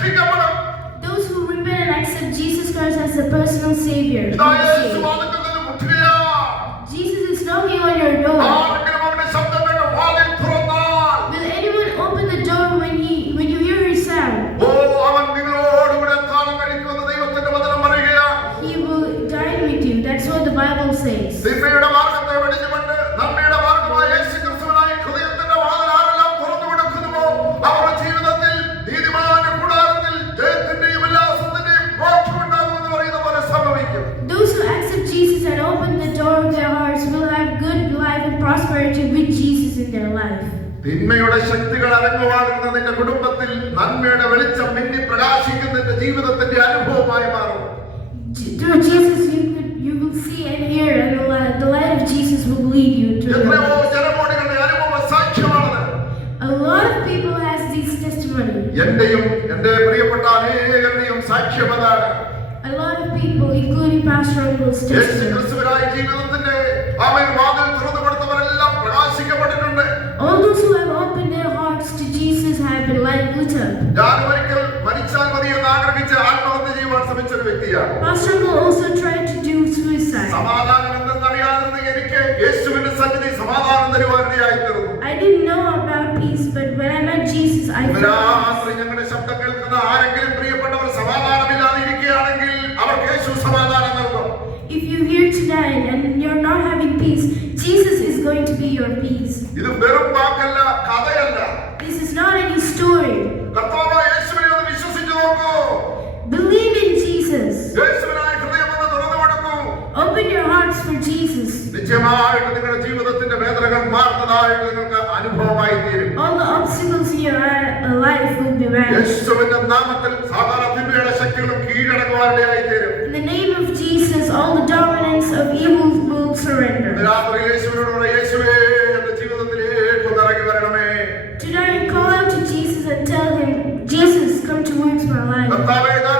Those who repent and accept Jesus Christ as a personal Savior. Jesus is knocking on your door. Will anyone open the door when you hear his sound? He will dine with you. That's what the Bible says. Those who accept Jesus and open the door of their hearts will have good life and prosperity with Jesus in their life. തിന്മയുടെ ശക്തികൾ അടങ്ങുവാനുള്ള നിന്റെ കുടുംബത്തിൽ നന്മയുടെ വെളിച്ചം മിന്നി പ്രകാശിക്കുന്ന നിന്റെ ജീവിതത്തിന്റെ അനുഭവമായി മാറും. Through Jesus you will see and hear, and the light of Jesus will lead you to എത്രയോ ജനകോടികളുടെ അനുഭവ സാക്ഷ്യമാണ്. A lot of people has this testimony. എന്റെയും എന്റെ പ്രിയപ്പെട്ട അനേകരുടെയും സാക്ഷ്യം അതാണ്. A lot of people, including Pastor Uncle's testimony. യേശുക്രിസ്തുവിനായി ജീവിതത്തിന്റെ അവൻ വാതിൽ തുറന്നു കൊടുത്തവരെല്ലാം പ്രകാശിക്കപ്പെട്ടിട്ടുണ്ട്. All those who have opened their hearts to Jesus have been lit up. ഞാൻ ഒരിക്കൽ മരിച്ചാൽ മതി എന്ന് ആഗ്രഹിച്ച് ആത്മഹത്യ ചെയ്യുവാൻ ശ്രമിച്ച ഒരു വ്യക്തിയാണ്. Pastor Uncle also tried to do suicide. സമാധാനം എന്തെന്നറിയാതെ എനിക്ക് യേശുവിന്റെ സന്നിധി സമാധാനം തരുവാനിടയായി തീർന്നു. I didn't know about peace, but when I met Jesus, I felt രാത്രി ഞങ്ങളുടെ ശബ്ദം കേൾക്കുന്ന ആരെങ്കിലും പ്രിയപ്പെട്ടവർ സമാധാനമില്ലാതെ ഇരിക്കുകയാണെങ്കിൽ അവർക്ക് യേശു സമാധാനം നൽകും. if you hear tonight and you're not having peace, Jesus is going to be your peace. ഇത് വെറും വാക്കല്ല, കഥയല്ല. This is not any story. കർത്താവായ യേശുവിനെ ഒന്ന് വിശ്വസിച്ചു നോക്കൂ. Believe in Jesus. യേശുവിനായി ഹൃദയം ഒന്ന് തുറന്നു കൊടുക്കൂ. Open your hearts for Jesus. നിശ്ചയമായിട്ട് നിങ്ങളുടെ ജീവിതത്തിന്റെ വേദനകൾ മാറുന്നതായിട്ട് നിങ്ങൾക്ക് അനുഭവമായി തീരും. All the obstacles in your life will be vanished. യേശുവിന്റെ നാമത്തിൽ സകല തിന്മയുടെ ശക്തികളും കീഴടങ്ങുവാനിടയായി തീരും. In the name of Jesus, all the dominance of evil will surrender. രാത്രി യേശുവിനോട് പറ, യേശുവേ എന്റെ ജീവിതത്തിലേക്ക് ഒന്ന് ഇറങ്ങി വരണമേ. Tonight, call out to Jesus and tell him, Jesus, come towards my life. കർത്താവേ, ഞാൻ